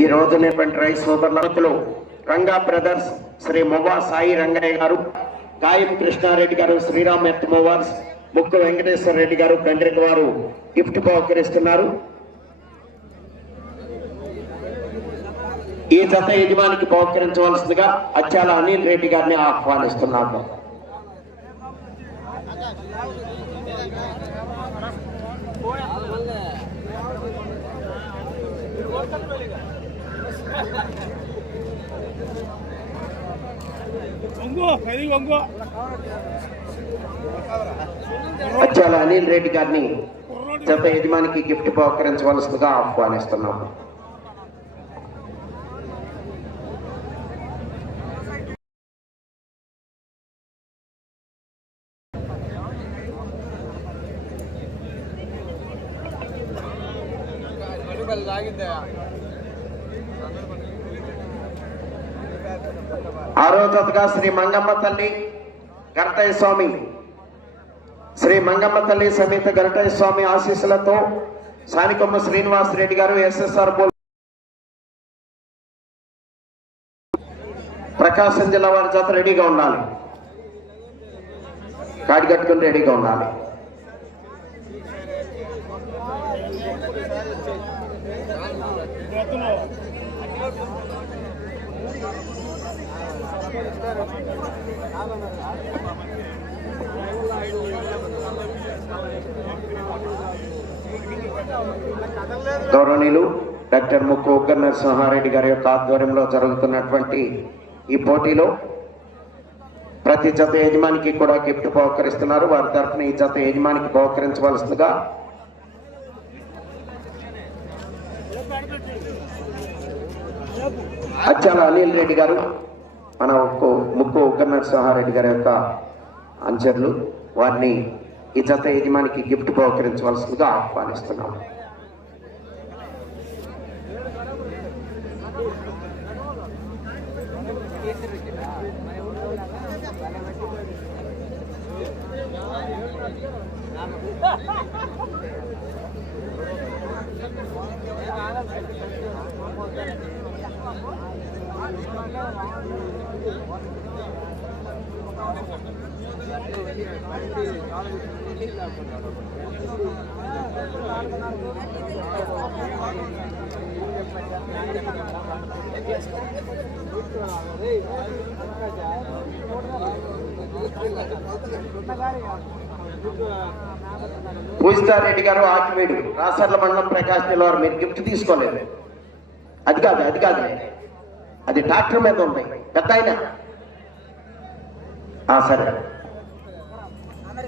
ఈ రోజు నేపటి రైస్ సోదరులతో రంగా బ్రదర్స్ శ్రీ మొవ్వా సాయి రంగయ్య గారు గాయం కృష్ణారెడ్డి గారు శ్రీరామ్ ఎత్ మొవార్స్ ముక్కు వెంకటేశ్వర రెడ్డి గారు పెండ్రిక్ వారు గిఫ్ట్ బహుకరిస్తున్నారు. ఈ జత యజమానికి బహుకరించవలసిందిగా అచ్చాల అనిల్ రెడ్డి గారిని ఆహ్వానిస్తున్నాము. అచ్చాల అనిల్ రెడ్డి గారిని జత యజమానికి గిఫ్ట్ బహుకరించవలసిందిగా ఆహ్వానిస్తున్నాము ఆరో జతగా శ్రీ మంగమ్మ తల్లి గరటయ్య స్వామి శ్రీ మంగమ్మ తల్లి సమేత గరటయ్య స్వామి ఆశీస్సులతో సానికొమ్మ శ్రీనివాస్ రెడ్డి గారు ఎస్ఎస్ఆర్ బోల్ ప్రకాశం జిల్లా వారి జత రెడీగా ఉండాలి. కాడి కట్టుకుని రెడీగా ఉండాలి. రత్నం గౌరవనీయులు డాక్టర్ ముక్కు ఉగ్గర నరసింహారెడ్డి గారి యొక్క ఆధ్వర్యంలో జరుగుతున్నటువంటి ఈ పోటీలో ప్రతి జత యజమానికి కూడా గిఫ్ట్ బహుకరిస్తున్నారు. వారి తరఫున ఈ జత యజమానికి బహుకరించవలసిందిగా అచ్చాల అనిల్ రెడ్డి గారు మన ఒక్కో ముక్కు ఉగ్గనరసింహారెడ్డి గారి యొక్క అంచర్లు వారిని ఈ జత యజమానికి గిఫ్ట్ బహుకరించవలసిందిగా ఆహ్వానిస్తున్నాం. పూజితారెడ్డి గారు ఆకివీడు రాసర్ల మండలం ప్రకాశ్ నిలవారు మీరు గిఫ్ట్ తీసుకోలేదు. అది కాదు అది కాదు. అది డాక్టర్ మీద ఉన్నాయి పెద్ద ఆయన.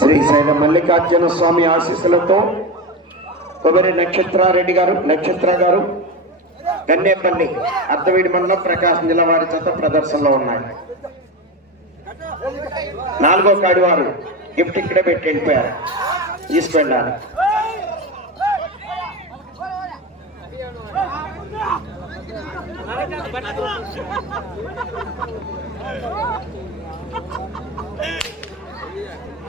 శ్రీశైల మల్లికార్జున స్వామి ఆశీస్సులతో కొబ్బరి నక్షత్రారెడ్డి గారు నక్షత్ర గారు గన్నేపల్లి అద్దవీడి మండలం ప్రకాశం జిల్లా వారి చేత ప్రదర్శనలో ఉన్నాయి. నాలుగో కాడి వారు గిఫ్ట్ ఇక్కడే పెట్టి వెళ్ళిపోయారు. తీసుకెళ్ళాలి.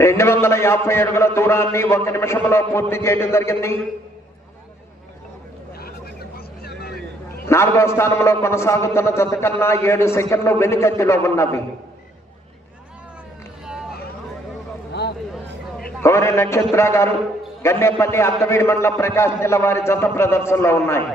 రెండు వందల యాభై అడుగుల దూరాన్ని ఒక నిమిషంలో పూర్తి చేయడం జరిగింది. నాలుగో స్థానంలో కొనసాగుతున్న జత కన్నా ఏడు సెకండ్లు వెనుకంజలో ఉన్నవి. గౌరీ నక్షత్ర గారు గన్నేపల్లి అత్తవీడి మండలం ప్రకాశం జిల్లా వారి జత ప్రదర్శనలో ఉన్నాయి.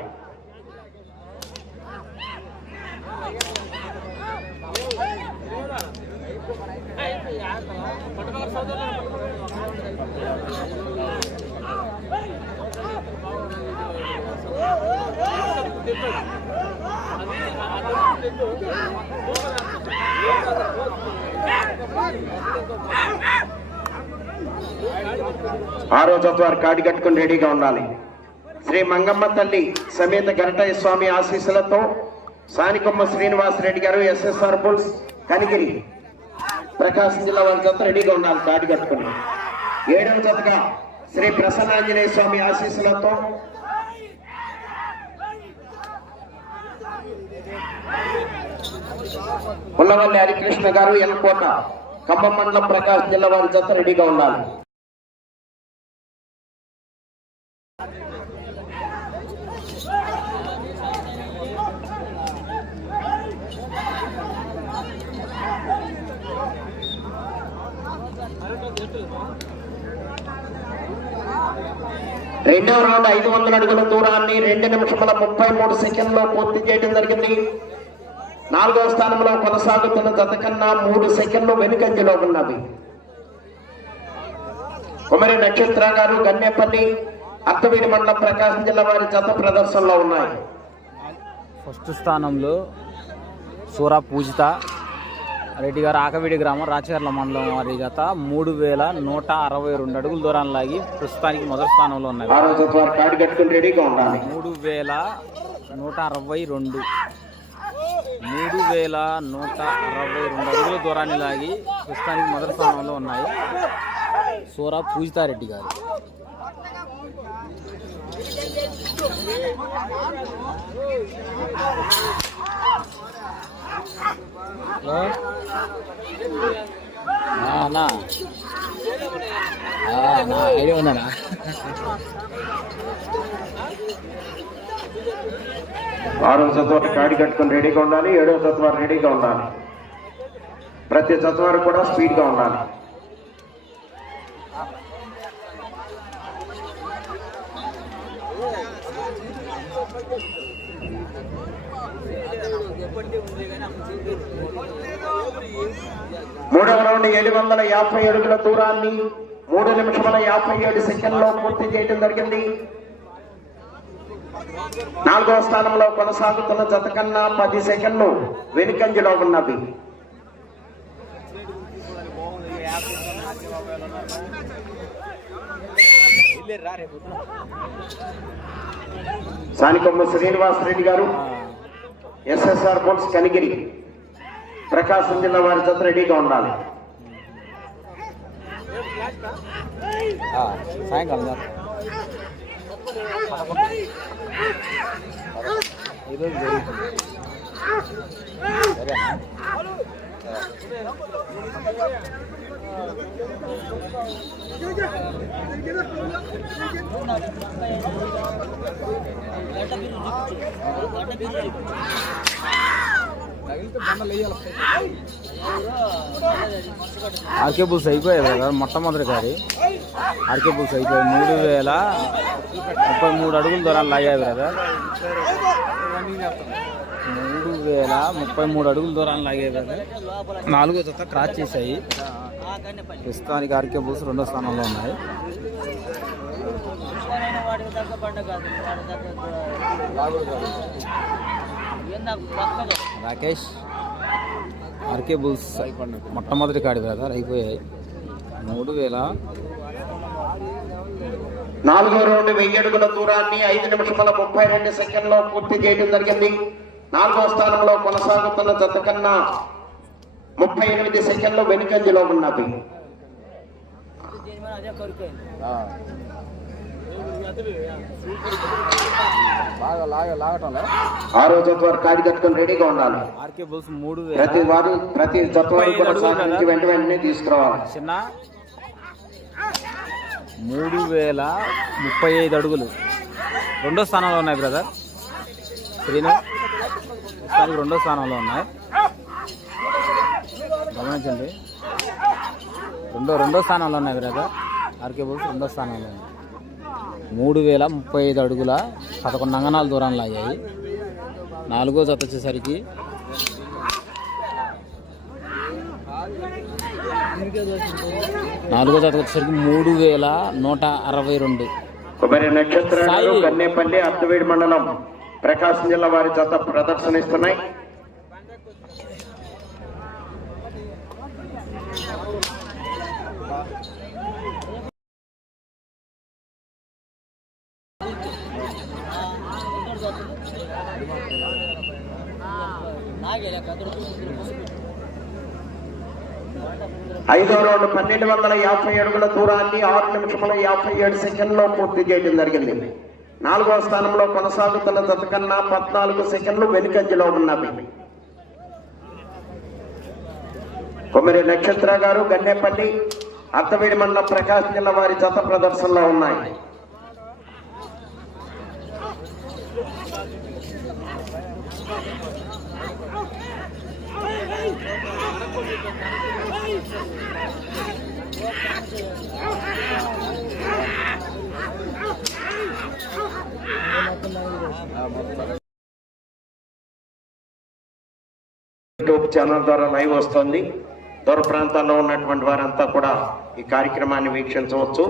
ఆరో జత వారు కాడి కట్టుకుని రెడీగా ఉండాలి. శ్రీ మంగమ్మ తల్లి సమేత గరటయ్య స్వామి ఆశీస్సులతో సానికొమ్మ శ్రీనివాస్ రెడ్డి గారు ఎస్ఎస్ఆర్ బుల్స్ కనిగిరి ప్రకాశం జిల్లా వారి జత రెడీగా ఉండాలి కాడి కట్టుకుని. ఏడవ జతగా శ్రీ ప్రసన్నాంజనేయ స్వామి ఆశీస్సులతో పుల్లవల్లి హరికృష్ణ గారు ఎన్కోట ఖమ్మం మండలం ప్రకాశం జిల్లా వారి జత రెడీగా ఉండాలి. రెండవ రౌండ్ ఐదు వందల అడుగుల దూరాన్ని రెండు నిమిషముల ముప్పై మూడు సెకండ్లో పూర్తి చేయడం జరిగింది. నాలుగవ స్థానంలో కొనసాగుతున్న జత కన్నా మూడు సెకండ్లు వెనుకంజలో ఉన్నవి. కుమరి నక్షత్ర గారు గన్నేపల్లి అత్తవీడి మండలం ప్రకాశం జిల్లా వారి జత ప్రదర్శనలో ఉన్నాయి. ఫస్ట్ స్థానంలో సూరా పూజిత రెడ్డి గారు ఆకవిడి గ్రామం రాచర్ల మండలం వారి జత మూడు వేల నూట అరవై రెండు అడుగుల దూరాన్ని లాగి ప్రస్తుతానికి మొదటి స్థానంలో ఉన్నాయి. మూడు వేల నూట అరవై రెండు మూడు వేల నూట అరవై రెండు అడుగుల దూరాన్ని లాగి ప్రస్తుతానికి మొదటి స్థానంలో ఉన్నాయి. సూరా పూజితారెడ్డి గారు. హలో? ఆ, నా ఐడియా ఆరో జత కాడి కట్టుకుని రెడీగా ఉండాలి ఏడో జత రెడీగా ఉండాలి. ప్రతి జత కూడా స్పీడ్గా ఉండాలి. మూడవ రౌండ్ ఏడు వందల యాభై అడుగుల దూరాన్ని మూడు నిమిషముల యాభై ఏడు సెకండ్లో పూర్తి చేయడం జరిగింది. నాలుగో స్థానంలో కొనసాగుతున్న జత కన్నా పది సెకండ్లు వెనుకంజలో ఉన్నది. సానికొమ్మ శ్రీనివాస్ రెడ్డి గారు ఎస్ఎస్ఆర్ బోల్స్ కనిగిరి. ప్రకాశం జిల్లా వారి జత రెడీగా ఉండాలి. సాయంకాలం ఈరోజు జరుగుతుంది సరేనా బుల్స్ అయిపోయాయి కదా మొట్టమొదటి కాడి ఆర్కే బుల్స్ అయిపోయాయి మూడు వేల ముప్పై మూడు అడుగుల దూరాలు లాగాయి కదా మూడు వేల ముప్పై మూడు అడుగుల దూరాలు లాగాయి కదా నాలుగో జత క్రాస్ చేశాయి. ప్రస్తుతానికి ఆర్కే బుల్స్ రెండో స్థానంలో ఉన్నాయి. రాకేష్ ఆర్కే బుల్స్ మొట్టమొదటి కాడి బ్రదర్ అయిపోయాయి. మూడు వేల నాలుగో రౌండ్ వెయ్యి అడుగుల దూరాన్ని ఐదు నిమిషముల ముప్పై రెండు సెకండ్లో పూర్తి చేయడం జరిగింది. నాలుగో స్థానంలో కొనసాగుతున్న జత కన్నా ముప్పై ఎనిమిది సెకండ్లు వెనుకంజలో లాగటంలో ఆరో జత వారు కాడి కట్టుకొని రెడీగా ఉండాలి. ప్రతి వారు ప్రతి జత వారు కూడా వెంట వెంటనే తీసుకురావాలి. మూడు వేల ముప్పై ఐదు అడుగులు. రెండో స్థానంలో ఉన్నాయి బ్రదర్. శ్రీను ప్రస్తుతానికి రెండో స్థానంలో ఉన్నాయి. గమనించండి. రెండో రెండో స్థానంలో ఉన్నాయి బ్రదర్. ఆర్కే బుల్స్ రెండో స్థానంలో ఉన్నాయి. మూడు వేల ముప్పై ఐదు అడుగుల పదకొండు అంగనాల దూరంలో అయ్యాయి. నాలుగో జత వచ్చేసరికి నాలుగో జత వచ్చేసరికి మూడు వేల నూట అరవై రెండు కొబ్బరి నక్షత్ర గారు సాయి. గన్నేపల్లి అత్తవేడి మండలం ప్రకాశం జిల్లా వారి జత ప్రదర్శనిస్తున్నాయి ఐదో రౌండ్ పన్నెండు వందల యాభై అడుగుల దూరాన్ని ఆరు నిమిషముల యాభై ఏడు సెకండ్లో పూర్తి చేయడం జరిగింది. నాలుగో స్థానంలో కొనసాగుతున్న జత కన్నా పద్నాలుగు సెకండ్లు వెనుకంజలో ఉన్నవి. కొమ్మిరి నక్షత్ర గారు గన్నేపల్లి అత్తవేడి మండలం ప్రకాశ్ జిల్లా వారి జత ప్రదర్శనలో ఉన్నాయి. యూట్యూబ్ ఛానల్ ద్వారా లైవ్ వస్తుంది. దూర ప్రాంతాల్లో ఉన్నటువంటి వారంతా కూడా ఈ కార్యక్రమాన్ని వీక్షించవచ్చు.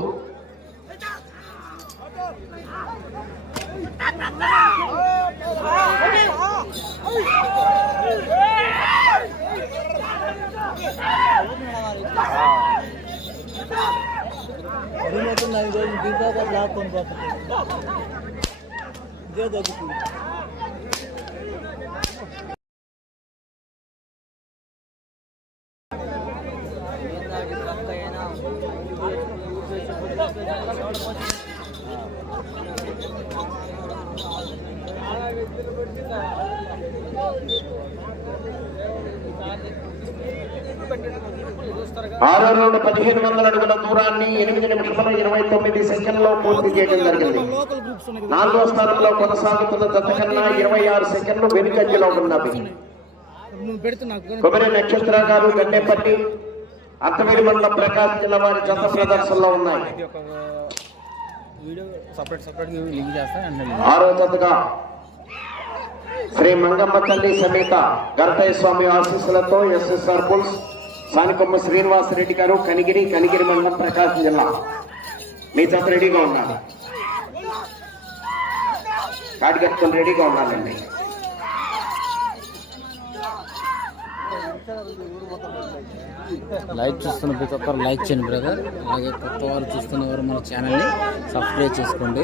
ఆరో ఇప్పుడు పదిహేను వందల అడుగుల దూరాన్ని ఎనిమిది నిమిషముల ఇరవై తొమ్మిది సెకండ్లో పూర్తి చేయడం జరిగింది. నాలుగో స్థానంలో కొనసాగుతున్న జత కన్నా ఇరవై ఆరు సెకండ్లు వెనుకంజలో ఉన్నవి. కొబ్బరి నక్షత్ర గారు గండేపల్లి అత్తవేడి మండలం ప్రకాశం జిల్లా వారి జత ప్రదర్శనలో ఉన్నాయి. ఆరో జతగా శ్రీ మంగమ్మ తల్లి సమేత గర్భయ్య స్వామి ఆశీస్సులతో ఎస్ఎస్ఆర్ పుల్స్ సానికొమ్మ శ్రీనివాసరెడ్డి గారు కనిగిరి కనిగిరి మండలం ప్రకాశం జిల్లా. మీ చేత రెడీగా ఉండాలి కాడి కట్టుకొని రెడీగా ఉండాలండి లైక్ చూస్తున్న ప్రతి ఒక్కరు లైక్ చేయండి బ్రదర్ అలాగే కొత్త వారు చూస్తున్న వారు మన ఛానల్ని సబ్స్క్రైబ్ చేసుకోండి.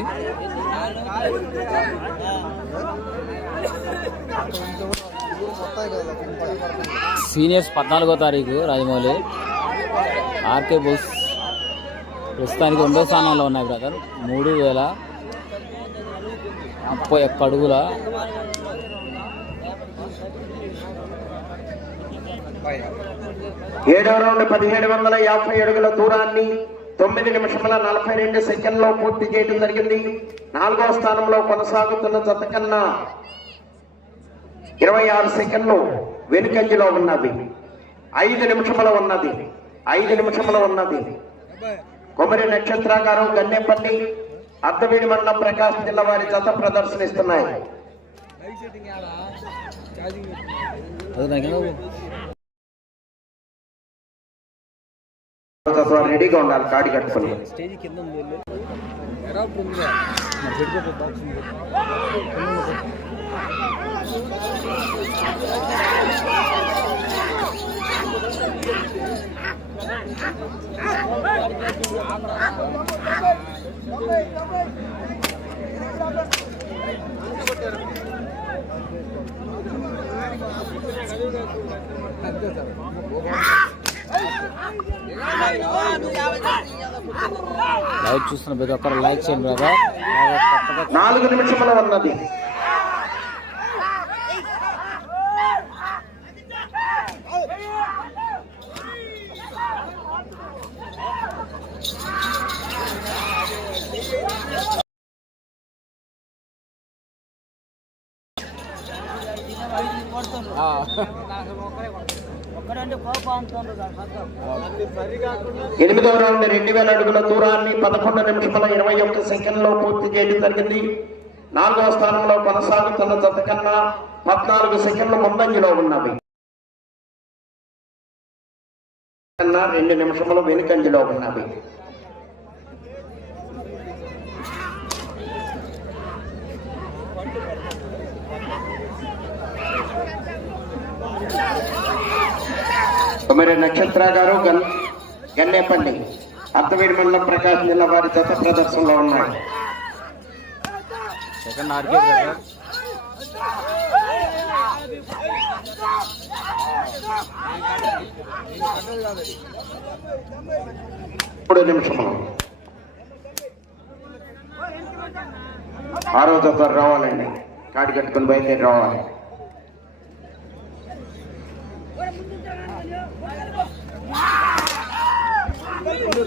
సీనియర్స్ పద్నాలుగో తారీఖు రాజమౌళి. ఆర్కే బుల్స్ ప్రస్తుతానికి రెండో స్థానంలో ఉన్నాయి బ్రదర్. మూడు వేల ముప్పై ఒక్క అడుగుల ఏడవ రౌండ్ పదిహేడు వందల యాభై అడుగుల దూరాన్ని తొమ్మిది నిమిషముల నలభై రెండు సెకండ్లో పూర్తి చేయడం జరిగింది. నాలుగో స్థానంలో కొనసాగుతున్న జత కన్నా ఇరవై ఆరు సెకండ్లు వెనుకంజలో ఉన్నది ఐదు నిమిషముల ఉన్నది ఐదు నిమిషముల ఉన్నది కొమరి నక్షత్రాకారం గారు గన్నేపల్లి అద్దవీడి మండలం ప్రకాశం జిల్లా వారి జత ప్రదర్శనిస్తున్నాయి రెడీగా ఉండాలి కాడి కట్టుకుని కింద ఉంది లైవ్ చూస్తున్న ప్రతి ఒక్కరు లైక్ చేయండి నాలుగు నిమిషముల ఉన్నది. ఎనిమిదవ రౌండ్ రెండు వేల అడుగుల దూరాన్ని పదకొండు నిమిషముల ఇరవై ఒక్క సెకండ్లో పూర్తి చేయడం జరిగింది. నాలుగవ స్థానంలో కొనసాగుతున్న జత కన్నా పద్నాలుగు సెకండ్లు ముందంజలో ఉన్నవి. కన్నా రెండు నిమిషములు వెనుకంజలో ఉన్నవి. తొమ్మిది నక్షత్ర గారు గన్ గన్నేపల్లి అత్తవీడి మండలం ప్రకాశం జిల్లా వారి జత ప్రదర్శనలో ఉన్నాయి. సెకండ్ ఆర్కే మూడు నిమిషములు. ఆరో జత రావాలండి. కాడి కట్టుకుని బయలుదేరి రావాలి.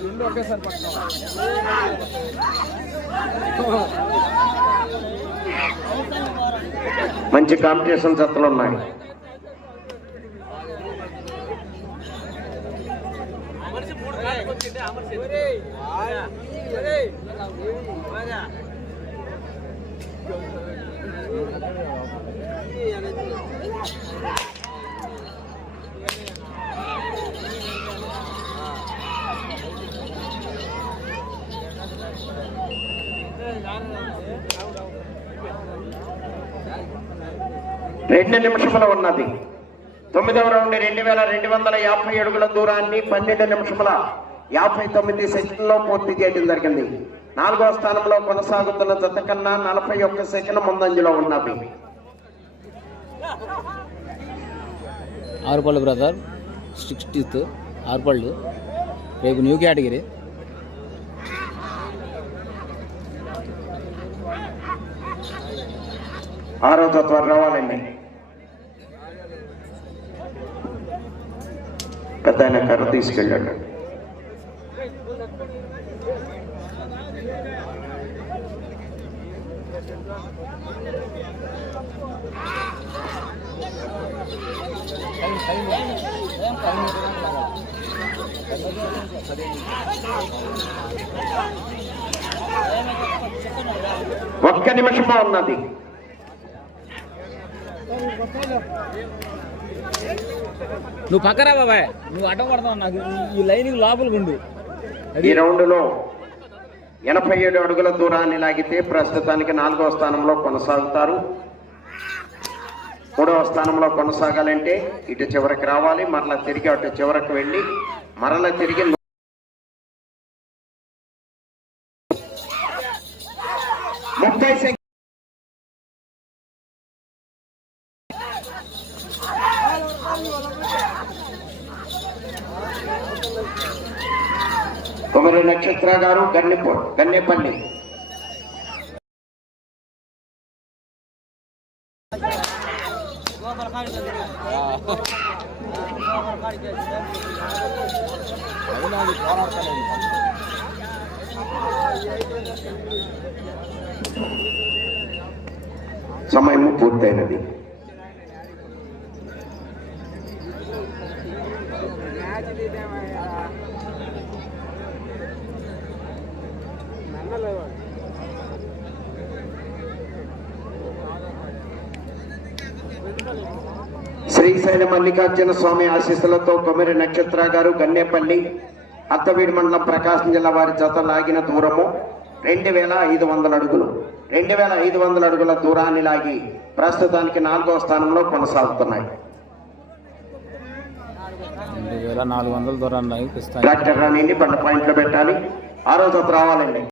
రెండు ఒకేసారి మంచి కాంపిటీషన్ జతలు ఉన్నాయి. రెండు నిమిషములు ఉన్నది. తొమ్మిదవ రౌండ్ రెండు వేల రెండు వందల యాభై అడుగుల దూరాన్ని పన్నెండు నిమిషముల యాభై తొమ్మిది సెకండ్లో పూర్తి చేయడం జరిగింది. నాలుగవ స్థానంలో కొనసాగుతున్న జత కన్నా నలభై ఒక్క సెకండ్ ముందంజలో ఉన్నవి ఆరుపళ్ళు బ్రదర్ సిక్స్టీత్ ఆరుపళ్ళు రేపు న్యూ కేటగిరీ. ఆరో జత రావాలండి. పెద్ద ఆయన కర్ర తీసుకెళ్ళాడు. ఒక్క నిమిషమా ఉన్నది. నువ్వు పక్కరా బాబాయ్. నువ్వు అడ్డం పడతావు నాకు. ఈ- లైన్ లోపలికి ఉండు. ఈ రౌండ్లో ఎనభై ఏడు అడుగుల దూరాన్ని లాగితే ప్రస్తుతానికి నాలుగవ స్థానంలో కొనసాగుతారు. మూడవ స్థానంలో కొనసాగాలంటే ఇటు చివరికి రావాలి. మరలా తిరిగి అటు చివరకు వెళ్ళి మరలా తిరిగి కుమరి నక్షత్ర గారు గన్నెపో గన్నెపల్లి. సమయము పూర్తయినది. శ్రీశైల మల్లికార్జున స్వామి ఆశీస్సులతో కొమెరి నక్షత్ర గారు గన్నేపల్లి అత్తవీడి మండలం ప్రకాశం జిల్లా వారి జత లాగిన దూరము రెండు వేల ఐదు వందల అడుగులు. రెండు వేల ఐదు వందల అడుగుల దూరాన్ని లాగి ప్రస్తుతానికి నాలుగో స్థానంలో కొనసాగుతున్నాయి. రాణిని బండ పాయింట్లో పెట్టాలి. ఆరో జత రావాలండి.